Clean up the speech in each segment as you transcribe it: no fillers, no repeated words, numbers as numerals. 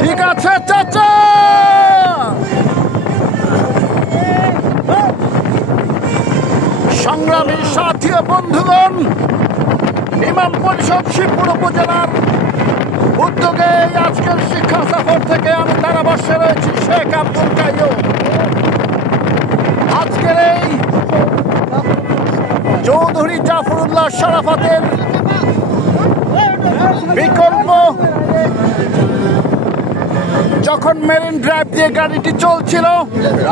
ঠিক আছে চাচা। সংগ্রামী সাথী ও বন্ধুগণ, ইমাম পরিষদ শিবপুর উপজেলার উদ্যোগে আজকের শিক্ষা সফর থেকে আমি তারাবর্ষে রয়েছি শেখ আব্দুল কাইয়ুম। আজকের এই চৌধুরী জাফরুল্লাহ শরাফতের বিকল্প যখন মেরিন ড্রাইভ দিয়ে গাড়িটি চলছিল,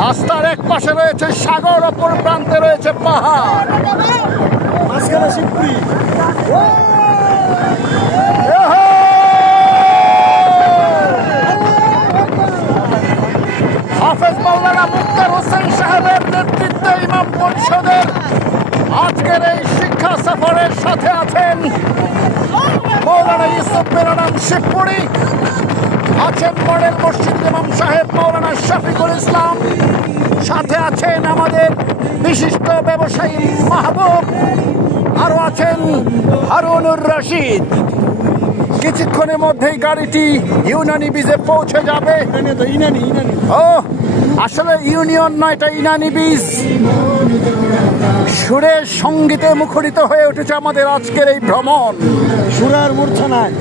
রাস্তার এক পাশে রয়েছে সাগর, অপর প্রান্তে রয়েছে পাহাড়। হাফেজ মাওলানা মুক্তার হোসেন সাহেবের নেতৃত্বে ইমাম পরিষদের আজকের এই শিক্ষা সফরের সাথে আছেন মাওলানা ইউসুফ বেরানাম শিবপুরি, আছেন মডেল মসজিদ ইমাম সাহেব মাওলানা শফিকুল ইসলাম, সাথে আছেন আমাদের বিশিষ্ট ব্যবসায়ী মাহবুব, আরো আছেন হারুনুর রশিদ। কিছুক্ষণের মধ্যেই গাড়িটি ইউনানি বীজে পৌঁছে যাবে। ও আসলে ইউনিয়ন নয়, এটা ইনানি বীজ। সুরের সঙ্গীতে মুখরিত হয়ে উঠেছে আমাদের আজকের এই ভ্রমণ। সুরের মূর্ছনায়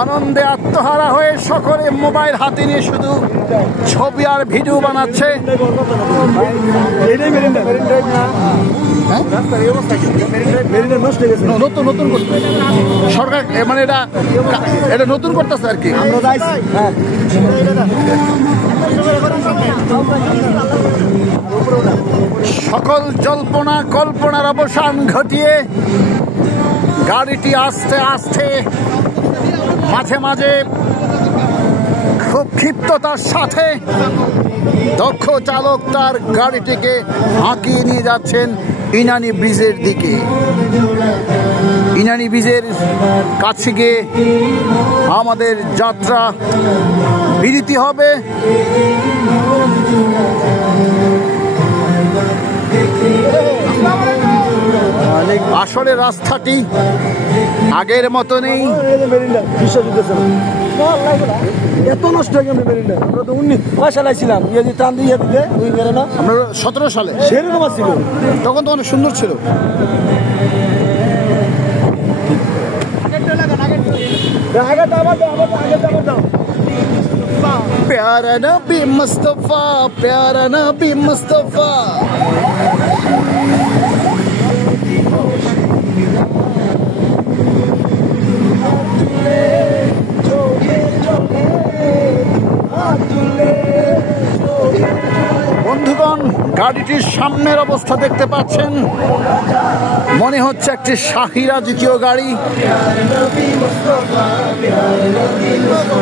আনন্দে আত্মহারা হয়ে সকলে মোবাইল হাতে নিয়ে শুধু ছবি আর ভিডিও বানাচ্ছে। নতুন নতুন সরকার মানে এটা নতুন করতেছে আর কি। সকল জল্পনা কল্পনার অবসান ঘটিয়ে গাড়িটি আস্তে আস্তে মাঝে মাঝে খুব ক্ষিপ্ততার সাথে দক্ষ চালক তার গাড়িটিকে হাঁকিয়ে নিয়ে যাচ্ছেন ইনানি ব্রিজের দিকে। ইনানি ব্রিজের কাছে গিয়ে আমাদের যাত্রা বিরতি হবে। আসলে রাস্তাটি আগের মতো নেই, এত নষ্ট হয়ে গেছে। আমরা তো 19 সালে ছিলাম, টান দিয়ে আমরা 17 সালে সেরকম ছিল, তখন তো অনেক সুন্দর ছিল। प्यारा नबी मुस्तफा, प्यारा नबी मुस्तफा। বন্ধুগণ, গাড়িটির সামনের অবস্থা দেখতে পাচ্ছেন, মনে হচ্ছে একটি শাহী রাজকীয় গাড়ি।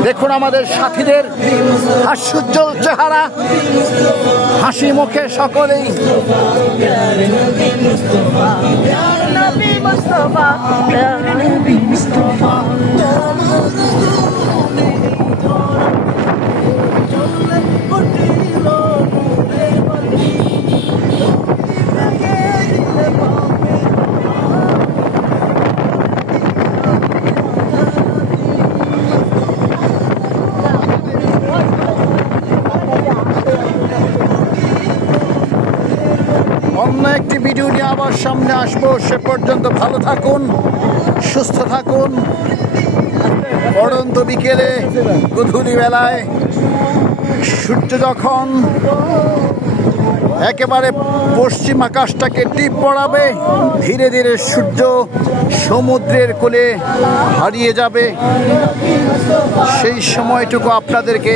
দেখুন আমাদের সাথীদের হাস্যোজ্জ্বল চেহারা, হাসি মুখে সকলেই। অন্য একটি ভিডিও নিয়ে আবার সামনে আসবো। সে পর্যন্ত ভালো থাকুন, সুস্থ থাকুন। পড়ন্ত বিকেলে গধূলি বেলায় সূর্য যখন একেবারে পশ্চিম আকাশটাকে টিপ পড়াবে, ধীরে ধীরে সূর্য সমুদ্রের কোলে হারিয়ে যাবে, সেই সময়টুকু আপনাদেরকে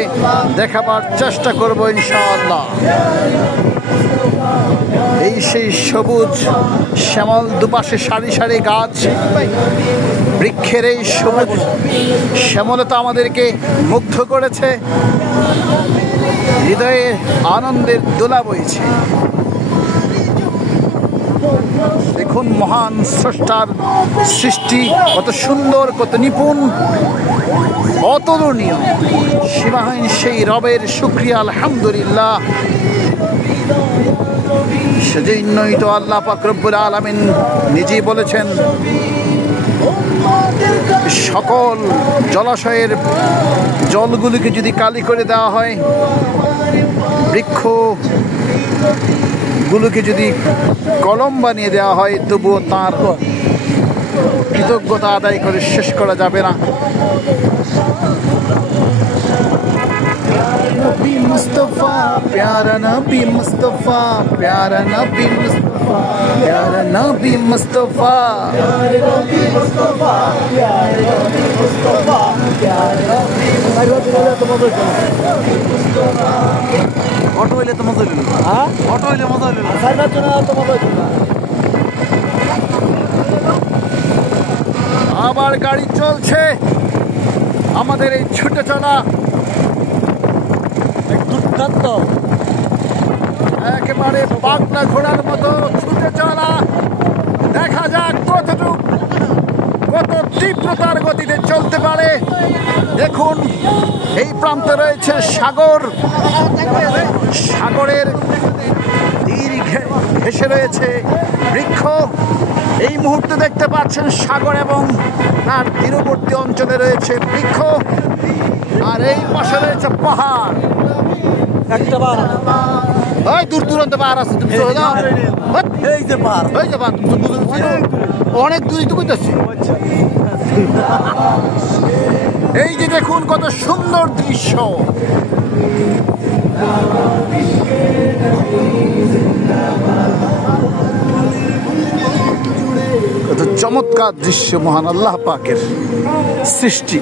দেখাবার চেষ্টা করব ইনশাআল্লাহ। এই সেই সবুজ শ্যামল, দুপাশে সারি সারি গাছ, বৃক্ষের এই সবুজ শ্যামলতা আমাদেরকে মুগ্ধ করেছে, হৃদয়ে আনন্দের দোলা বইছে। দেখুন মহান স্রষ্টার সৃষ্টি কত সুন্দর, কত নিপুণ, অতুলনীয়। সীমাহীন সেই রবের শুকরিয়া আলহামদুলিল্লাহ। সেজন্যই তো আল্লাহ পাক রব্বুল আলামিন নিজেই বলেছেন সকল জলাশয়ের জলগুলিকে যদি কালি করে দেওয়া হয়, বৃক্ষগুলোকে যদি কলম বানিয়ে দেওয়া হয়, তবুও তার কৃতজ্ঞতা আদায় করে শেষ করা যাবে না। नबी मुस्तफा प्यारा नबी मुस्तफा प्यारा नबी मुस्तफा प्यारा नबी मुस्तफा प्यारे नबी मुस्तफा प्यारे नबी मुस्तफा प्यारे नबी मुस्तफा ऑटो ले तो मजा ले लो। हां ऑटो ले मजा ले लो। साइड चला तो मजा ले लो। আবার গাড়ি চলছে আমাদের এই ছুটে চলা দুর্দান্ত একেবারে পাগলা ঘোড়ার মতো ছুটে চলা। দেখা যাক কত তীব্রতার গতিতে চলতে পারে। দেখুন এই প্রান্তে রয়েছে সাগর, সাগরের তীর ঘেঁষে রয়েছে বৃক্ষ। এই মুহূর্তে দেখতে পাচ্ছেন সাগর এবং তার তীরবর্তী অঞ্চলে রয়েছে বৃক্ষ, আর এই পাশে রয়েছে পাহাড়। একটা পাহাড় দূর দূরান্তে পাহাড় আছে, তুমি এই যে পাহাড় অনেক দূরই তো বুঝতেছি। এই যে দেখুন কত সুন্দর দৃশ্য, কত চমৎকার দৃশ্য, মহান আল্লাহ পাকের সৃষ্টি।